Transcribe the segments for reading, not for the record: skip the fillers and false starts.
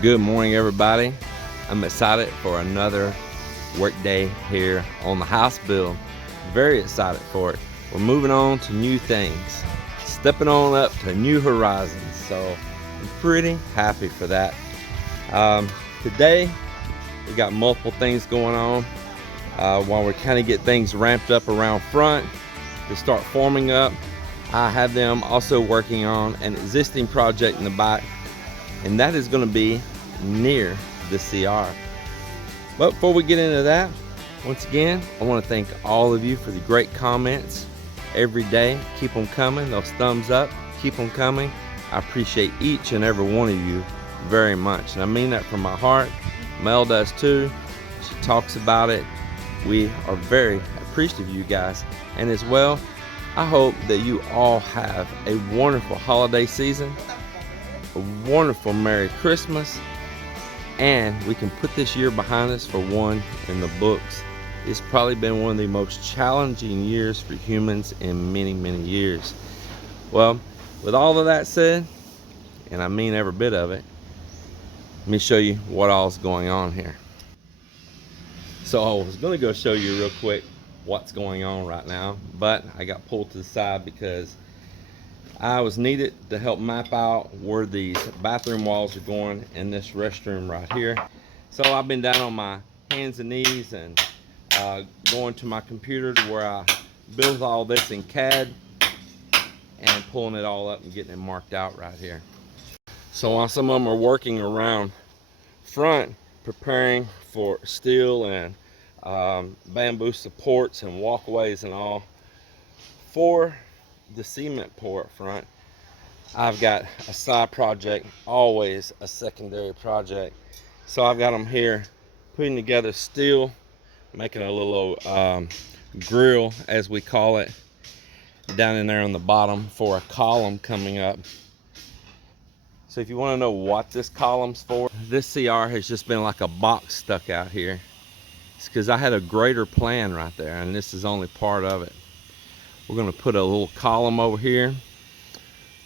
Good morning, everybody. I'm excited for another work day here on the house build. Very excited for it. We're moving on to new things, stepping on up to new horizons. So I'm pretty happy for that. Today we got multiple things going on while we kind of get things ramped up around front to start forming up. I have them also working on an existing project in the back, and that is going to be near the CR. But before we get into that, once again, I want to thank all of you for the great comments every day. Keep them coming. Those thumbs up, keep them coming. I appreciate each and every one of you very much, and I mean that from my heart. Mel does too. She talks about it. We are very appreciative of you guys, and as well, I hope that you all have a wonderful holiday season, a wonderful Merry Christmas, and we can put this year behind us for one in the books. It's probably been one of the most challenging years for humans in many, many years. Well, with all of that said, and I mean every bit of it, let me show you what all's going on here. So I was going to go show you real quick what's going on right now, but I got pulled to the side because I was needed to help map out where these bathroom walls are going in this restroom right here. So I've been down on my hands and knees and going to my computer to where I built all this in CAD and pulling it all up and getting it marked out right here. So while some of them are working around front, preparing for steel and bamboo supports and walkways and all for the cement pour up front, I've got a side project, always a secondary project. So I've got them here putting together steel, making a little grill, as we call it, down in there on the bottom for a column coming up. So if you want to know what this column's for, this CR has just been like a box stuck out here. It's because I had a greater plan right there, and this is only part of it. We're going to put a little column over here.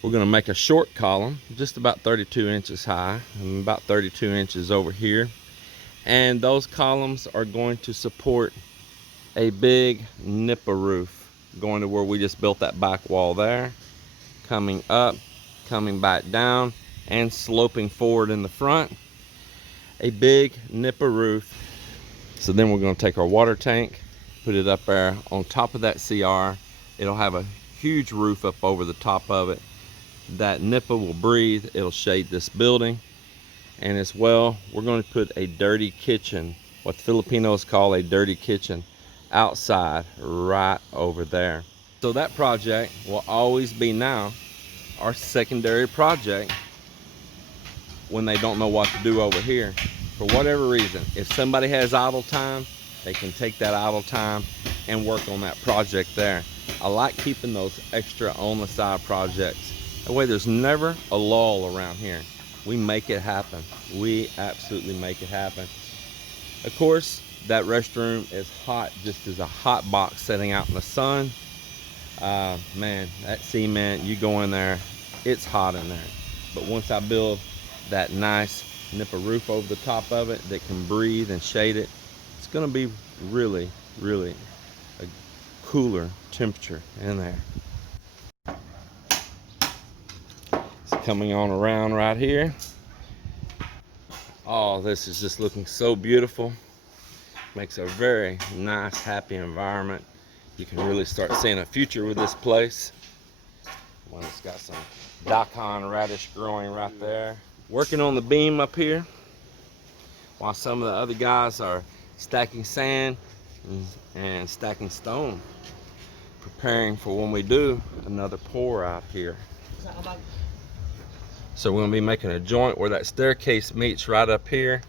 We're going to make a short column, just about 32 inches high, and about 32 inches over here. And those columns are going to support a big nipper roof, going to where we just built that back wall there, coming up, coming back down, and sloping forward in the front. A big nipper roof. So then we're going to take our water tank, put it up there on top of that CR. It'll have a huge roof up over the top of it. That nipper will breathe. It'll shade this building. And as well, we're going to put a dirty kitchen, what the Filipinos call a dirty kitchen, outside right over there. So that project will always be now our secondary project when they don't know what to do over here. For whatever reason, if somebody has idle time, they can take that idle time and work on that project there. I like keeping those extra on the side projects. That way there's never a lull around here. We make it happen. We absolutely make it happen. Of course, that restroom is hot, just as a hot box sitting out in the sun. Man, that cement, you go in there, it's hot in there. But once I build that nice nipper roof over the top of it that can breathe and shade it, it's going to be really, really a cooler temperature in there. It's coming on around right here. Oh, this is just looking so beautiful. Makes a very nice, happy environment. You can really start seeing a future with this place. One that's got some daikon radish growing right there. Working on the beam up here while some of the other guys are stacking sand and stacking stone, preparing for when we do another pour out here. So we're going to be making a joint where that staircase meets right up here,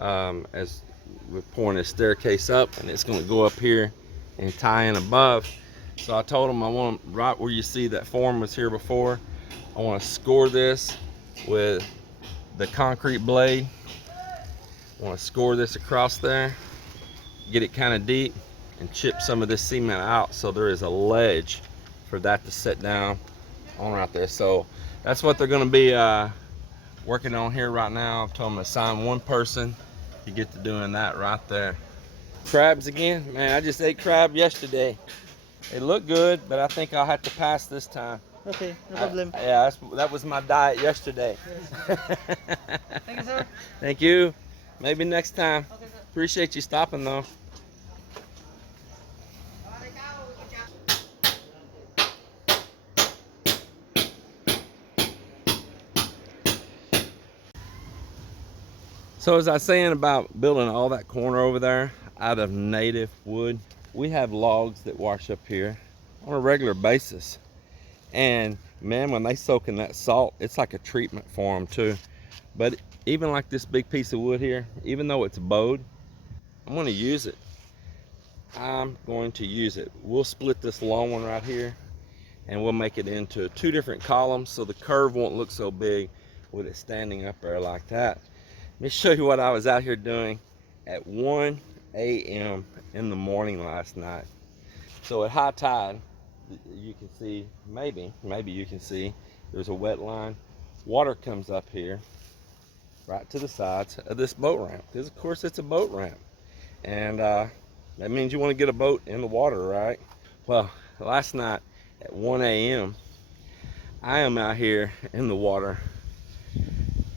as we're pouring this staircase up, and it's going to go up here and tie in above. So I told them I want right where you see that form was here before, I want to score this with the concrete blade. I want to score this across there, get it kind of deep, and chip some of this cement out so there is a ledge for that to sit down on right there. So that's what they're going to be working on here right now. I've told them to assign one person to get to doing that right there. Crabs again? Man, I just ate crab yesterday. They look good, but I think I'll have to pass this time. Okay, no problem. Yeah, that was my diet yesterday. Yes. Thank you, sir. Thank you. Maybe next time. Okay, sir. Appreciate you stopping though. So as I was saying about building all that corner over there out of native wood, we have logs that wash up here on a regular basis. And man, when they soak in that salt, it's like a treatment for them too. But even like this big piece of wood here, even though it's bowed, I'm going to use it. I'm going to use it. We'll split this long one right here and we'll make it into 2 different columns so the curve won't look so big with it standing up there like that. Let me show you what I was out here doing at 1 a.m. in the morning last night. So at high tide, you can see, maybe you can see, there's a wet line. Water comes up here, right to the sides of this boat ramp. Because of course it's a boat ramp. And that means you want to get a boat in the water, right? Well, last night at 1 a.m., I am out here in the water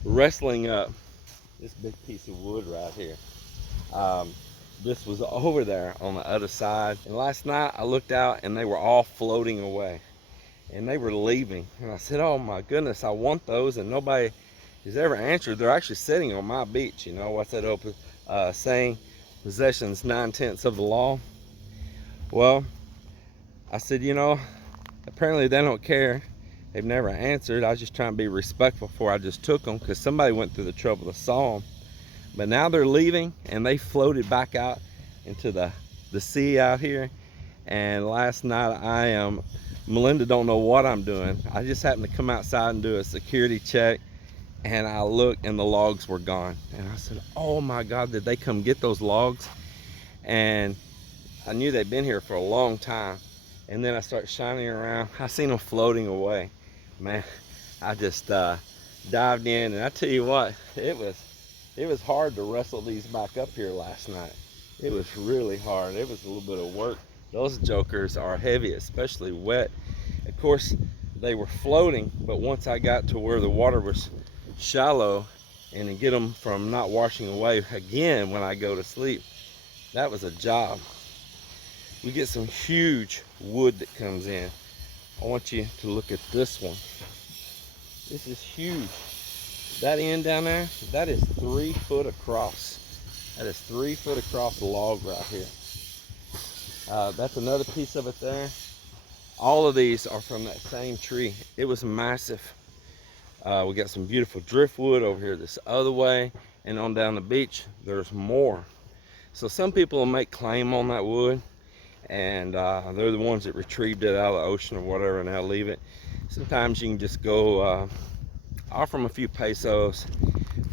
wrestling up this big piece of wood right here. This was over there on the other side. And last night I looked out and they were all floating away. And they were leaving. And I said, oh my goodness, I want those. And nobody has ever answered. They're actually sitting on my beach. You know, what's that open saying? Possession's 9/10 of the law. Well, I said, you know, apparently they don't care. They've never answered. I was just trying to be respectful before I just took them because somebody went through the trouble to saw them. But now they're leaving and they floated back out into the sea out here. And last night Melinda don't know what I'm doing. I just happened to come outside and do a security check and I looked and the logs were gone. And I said, oh my God, did they come get those logs? And I knew they'd been here for a long time. And then I started shining around. I seen them floating away. Man, I just dived in and I tell you what, it was hard to wrestle these back up here last night. It was really hard. It was a little bit of work. Those jokers are heavy, especially wet. Of course, they were floating, but once I got to where the water was shallow and to get them from not washing away again when I go to sleep, that was a job. We get some huge wood that comes in. I want you to look at this one. This is huge. That end down there, that is 3 foot across. That is 3 foot across log right here. That's another piece of it there. All of these are from that same tree. It was massive. We got some beautiful driftwood over here this other way, and on down the beach there's more. So some people will make claim on that wood, and they're the ones that retrieved it out of the ocean or whatever, and they'll leave it. Sometimes you can just go offer them a few pesos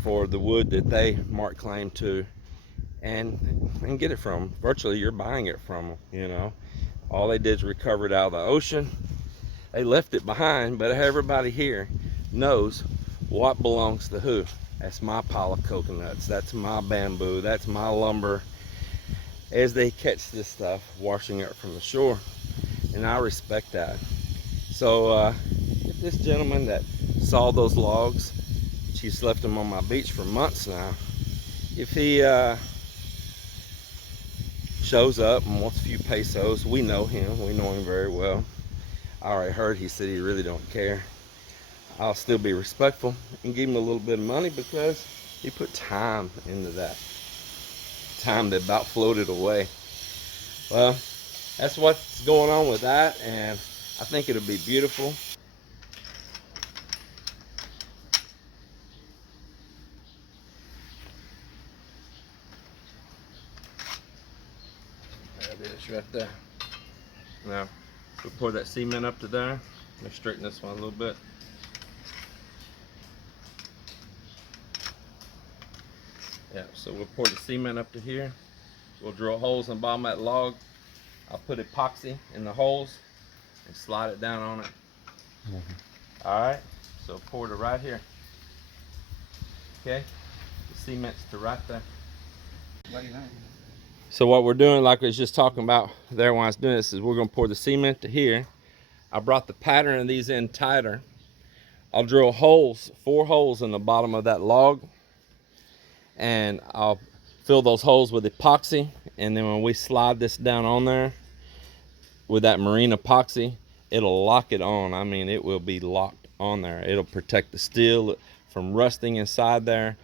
for the wood that they mark claim to, and get it from them. Virtually you're buying it from them, you know. All they did is recover it out of the ocean. They left it behind, but everybody here knows what belongs to who. That's my pile of coconuts, that's my bamboo, that's my lumber, as they catch this stuff washing it from the shore. And I respect that. So if this gentleman that saw those logs, she's left them on my beach for months now, if he shows up and wants a few pesos, we know him very well. I already heard he said he really don't care. I'll still be respectful and give him a little bit of money because he put time into that. Time that about floated away. Well, that's what's going on with that, and I think it'll be beautiful. There it is right there. Now, we'll pour that cement up to there. Let me straighten this one a little bit. Yeah, so we'll pour the cement up to here. We'll drill holes in the bottom of that log. I'll put epoxy in the holes and slide it down on it. All right, so pour it right here. Okay, the cement's to right there. Very nice. So what we're doing, like I was just talking about there when I was doing this, is we're gonna pour the cement to here. I brought the pattern of these in tighter. I'll drill holes, 4 holes in the bottom of that log, and I'll fill those holes with epoxy, and then when we slide this down on there with that marine epoxy, it'll lock it on. I mean, it will be locked on there. It'll protect the steel from rusting inside there,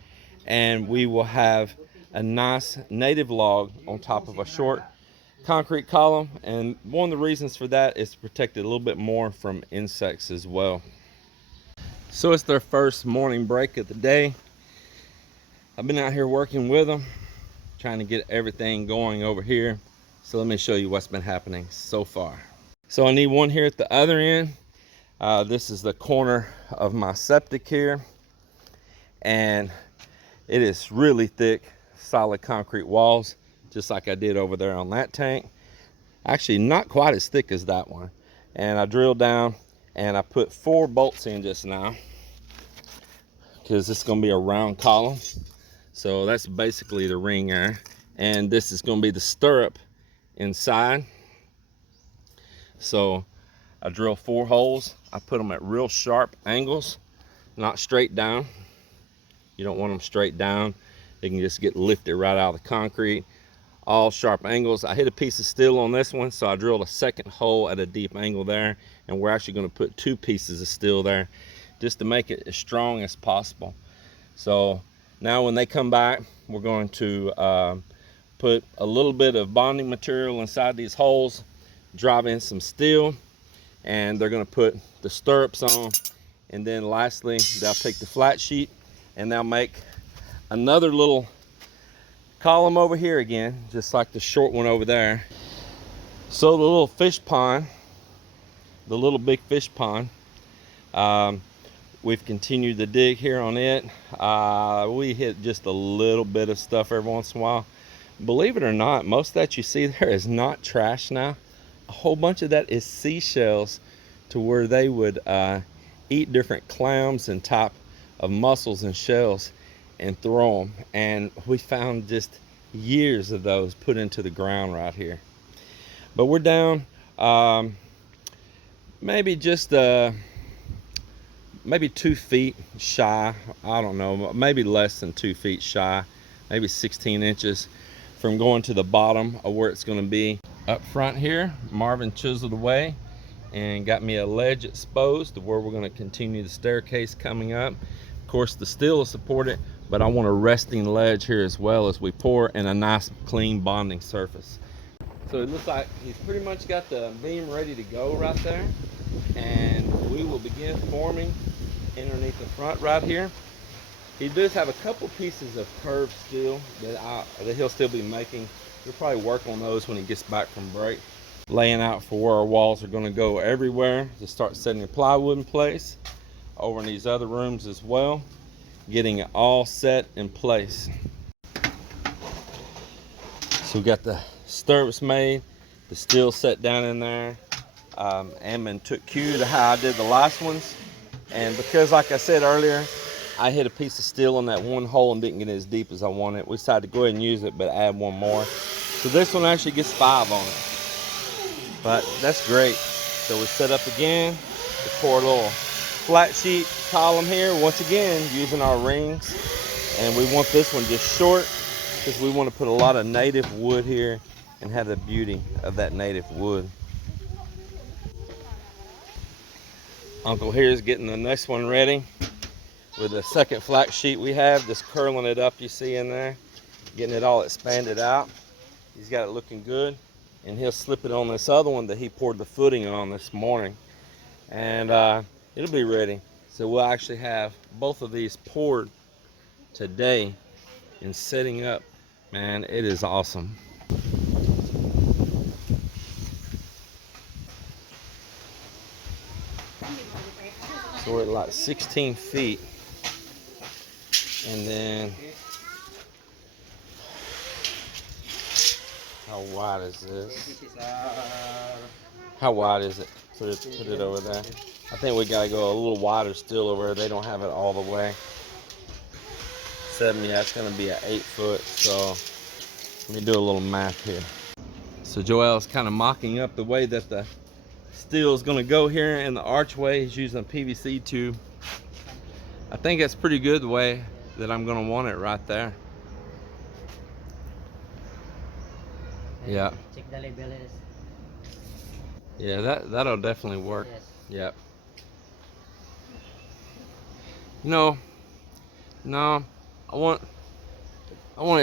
and we will have a nice native log on top of a short concrete column. And one of the reasons for that is to protect it a little bit more from insects as well. So it's their first morning break of the day. I've been out here working with them, trying to get everything going over here. So let me show you what's been happening so far. So I need one here at the other end. This is the corner of my septic here, and it is really thick, solid concrete walls, just like I did over there on that tank. Actually, not quite as thick as that one. And I drilled down and I put 4 bolts in just now, because it's going to be a round column. So that's basically the ring there, and this is going to be the stirrup inside. So I drill 4 holes. I put them at real sharp angles, not straight down. You don't want them straight down. They can just get lifted right out of the concrete. All sharp angles. I hit a piece of steel on this one, so I drilled a second hole at a deep angle there, and we're actually going to put 2 pieces of steel there just to make it as strong as possible. So now when they come back, we're going to put a little bit of bonding material inside these holes, drive in some steel, and they're going to put the stirrups on. And then lastly, they'll take the flat sheet and they'll make another little column over here again, just like the short one over there. So the little fish pond, the little big fish pond, we've continued to dig here on it. We hit just a little bit of stuff every once in a while. Believe it or not, most of that you see there is not trash now. A whole bunch of that is seashells, to where they would eat different clams and type of mussels and shells and throw them. And we found just years of those put into the ground right here. But we're down maybe just maybe 2 feet shy, I don't know, maybe less than 2 feet shy, maybe 16 inches from going to the bottom of where it's going to be. Up front here, Marvin chiseled away and got me a ledge exposed to where we're going to continue the staircase coming up. Of course, the steel will support it, but I want a resting ledge here as well as we pour, and a nice clean bonding surface. So it looks like he's pretty much got the beam ready to go right there, and we will begin forming underneath the front right here. He does have a couple pieces of curved steel that he'll still be making. We'll probably work on those when he gets back from break. Laying out for where our walls are going to go everywhere, to start setting the plywood in place over in these other rooms as well, getting it all set in place. So we got the stirrups made, the steel set down in there. Ammon took cue to how I did the last ones, and because like I said earlier, I hit a piece of steel on that one hole and didn't get it as deep as I wanted, we decided to go ahead and use it, but add one more. So this one actually gets 5 on it. But that's great. So we set up again to pour a little flat sheet column here, once again using our rings. And we want this one just short, because we want to put a lot of native wood here and have the beauty of that native wood. Uncle here is getting the next one ready with the second flat sheet we have, just curling it up, you see in there, getting it all expanded out. He's got it looking good, and he'll slip it on this other one that he poured the footing on this morning, and it'll be ready. So we'll actually have both of these poured today and setting up. Man, it is awesome. So we're at like 16 feet, and then how wide is this? How wide is it? Put it over there. I think we gotta go a little wider still over there. They don't have it all the way. 7, yeah, it's gonna be an 8 foot. So let me do a little math here. So Joel's kind of mocking up the way that the steel is gonna go here in the archway. He's using a PVC tube. I think that's pretty good the way that I'm gonna want it right there. Yeah. Check the label is. Yeah, that'll definitely work. Yes. Yep. No, I want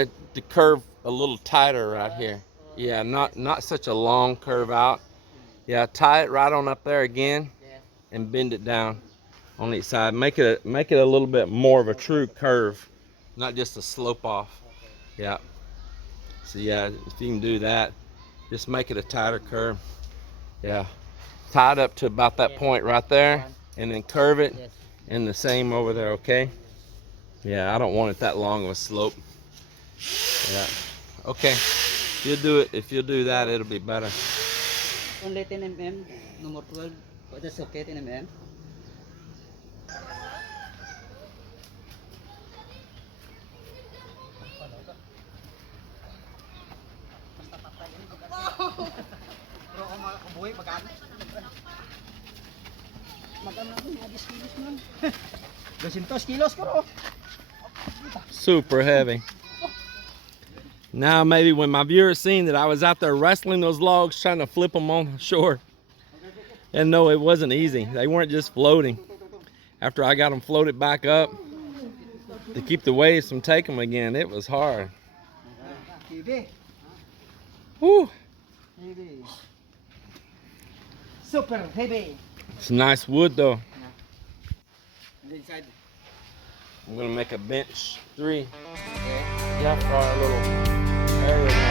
it to curve a little tighter right here. Yeah, not such a long curve out. Yeah, tie it right on up there again Yes. and bend it down on each side. Make it a little bit more of a true curve, not just a slope off. Yeah. So yeah, if you can do that, just make it a tighter curve. Yeah. Tie it up to about that point right there, and then curve it, Yes. and the same over there. Okay. Yeah, I don't want it that long of a slope. Yeah. Okay. If you'll do that, it'll be better. Only 10 mm, number 12. Oh, that's okay, 10 mm. Super heavy. Now maybe when my viewers seen that I was out there wrestling those logs, trying to flip them on the shore, and no, it wasn't easy. They weren't just floating. After I got them floated back up to keep the waves from taking them again, it was hard. Woo! Heavy. Super heavy. It's nice wood though. Inside. I'm gonna make a bench 3. Okay. Yeah, for our little area.